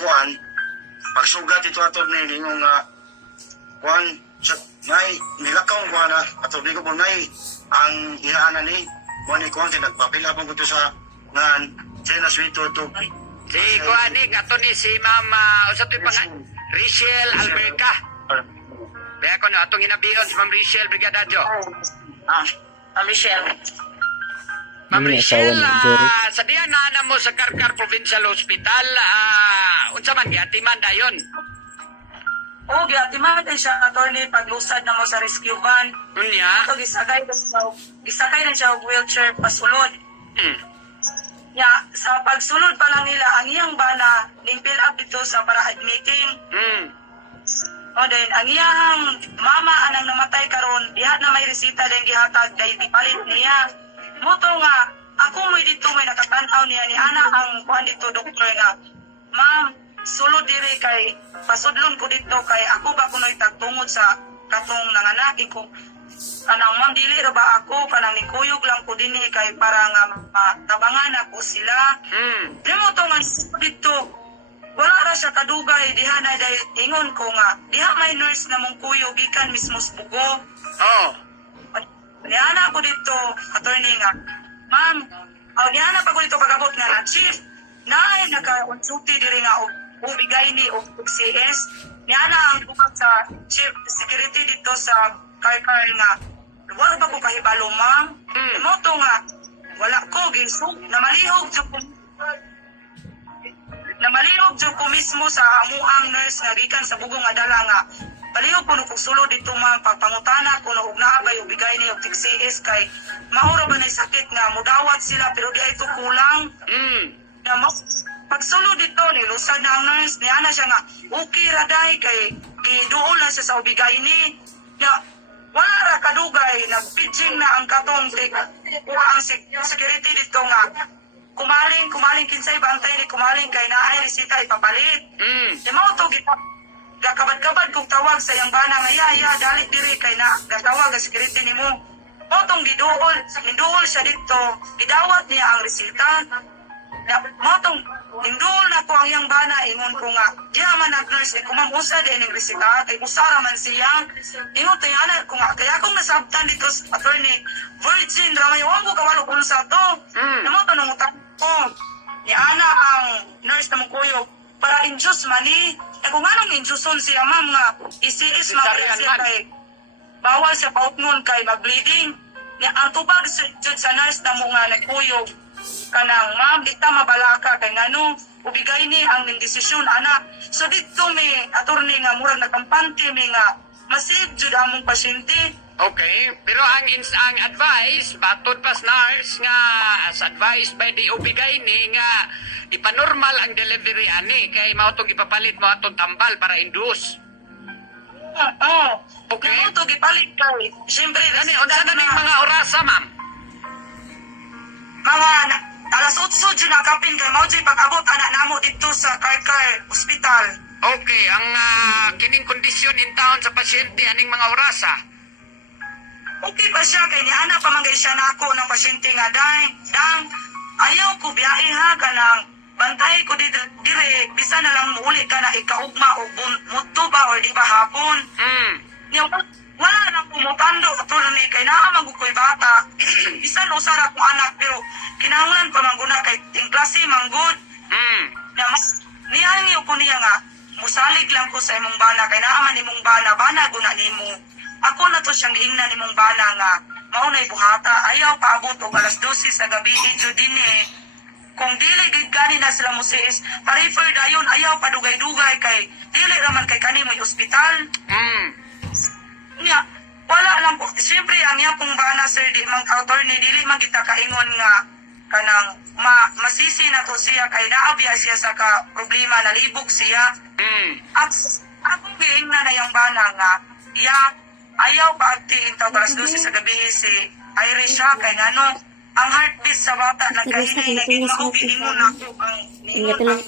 kuan pagsugat ito ato ni ingong kuan nay nilakaw ko na ato ni ko nay ang ihana ni mo ni kuan nagpapila po ko sa ngan China Suito to si kuan ni ato ni si Mama usa to pang Richelle Alberca. Kaya ko na atong inabiyon si Ma'am Richelle Brigadadyo. Michelle. Ma'am Richelle, sa diyan na mo sa Karkar Provincial Hospital, unsa man giatiman dayon? Oo, giatiman din siya, attorney, paglusad na mo sa rescue van. Unya? Ito, gisakay na siya wheelchair pasulod. Ya, sa pagsulod pa lang nila, ang iyang bana, ning-fill up dito sa para admitting. O din, ang iyang mama anang namatay karon, diha na may resita din gihatag, dahil ipalit niya. Moto nga, ako mo'y dito may nakatanaw niya ni Ana ang kuhan dito, doktor nga. Ma'am, sulod diri kay, pasudlon ko dito kay ako ba kuno'y tagtungod sa katong nanganak ko. Kanang ma'am, dili ra ba ako, kanang nikuyog lang ko din kay para nga matabangan ako sila. Di mo to nga dito, wala ra siya kadugay, diha na dahil ingon ko nga, diha may nurse na mong kuyog, ikan mismo sa bugo. Niana ko dito, attorney nga, ma'am, niana pa ko dito pag-abot nga na chief, na naka-unsuti diri nga ubigay ni o CS, niana ang bukas sa chief security dito sa Karkar nga, wala ba ko kahibalo, ma'am? Imoto nga, wala ko, gisog, namalihog dyan ko mismo sa amuang nurse nga gikan sa bugong adala nga, palihog ko nung sulod dito ma'am, pagpangutana ko nung naabay ubigay ni og TCS kay mahura ba na sakit nga mudawat sila pero di ay ito kulang. Pagsulod dito nilusad na ang nurse niya na siya nga okay raday kay giduol na siya sa ubigay ni ya wala ra kadugay nagpidging na ang katong kuha ang security dito nga kumaling kinsay bantay ni kumaling kay naay resita ipapalit. Di mo to gakabad-kabad kong tawag sa iyang bana nga, ya, dali diri kay na, gatawag ang security ni mo. Motong giduol siya dito, gidawat niya ang resita. Motong, hinduol na ko ang iyang bana, ingon ko nga, di naman nag-nurse, kumamusa din ang resita, kay usara man siya. Ingon to yung anak ko nga, kaya akong nasabtan dito, attorney, virgin, ramay, huwag ko kawalo kung sa to. Namoto nung utak ko, ni Ana ang nurse na mong kuyog, para induce mani, kung anong induson siya ma'am nga, isiis mga siya kay, bawal siya pautngon kay mag-bleeding. Ang tubag sa nurse na mo nga nagkuyog, kanang ma'am, di ta mabalaka kay ngano, ubigay ni ang desisyon anak. So dito may attorney nga murag nakampante may nga, masib jud among pasyente. Okay, pero ang advice, batod pas nurse nga, as advice by the ubigay ni nga, ipanormal ang delivery ani, kay mautong ipapalit mo atong tambal para induce. Okay. Yung ito, gipalit kay, siyempre, unsa na yung mga orasa, ma'am? Mga, alas 8 dyan nakapin kay Mauji, pag-abot anak namo dito sa Karkar Hospital. Okay, ang kining kondisyon in town sa pasyente, aning mga orasa? Okay pa siya, kay ni Ana pamangay siya na ako ng pasyente nga, dang, ayaw ko biyahe ha, kanang, bantay ko dire, bisa na lang muli ka na ikaugma o muto ba o di ba hapon. Wala nang kumutando attorney kay naa magukoy bata. Bisan usara kong anak pero kinahanglan pa mangguna kay ting klase manggod. Niya ko niya nga musalig lang ko sa imong bana kay naa man imong bana guna nimo. Ako na to siyang giingnan nimong bana nga maunay buhata ayaw paabot og alas 12 sa gabi idyo dinhi. Kung dili gid gani na sila mo sis, pa-refer dayon ayaw padugay-dugay kay dili raman kay kani may ospital. Nya, wala lang ko. Siyempre ang yapong bana sir di mang attorney dili man kita kaingon nga kanang masisi na to siya kay naabya siya sa ka problema nalibog siya. Akong giingnan na yung bana nga ayaw paagti intaw alas 12 sa gabi si Irish ha kay ngano ang heartbeat sa bata nagkahinay naging maubi ingon ako ang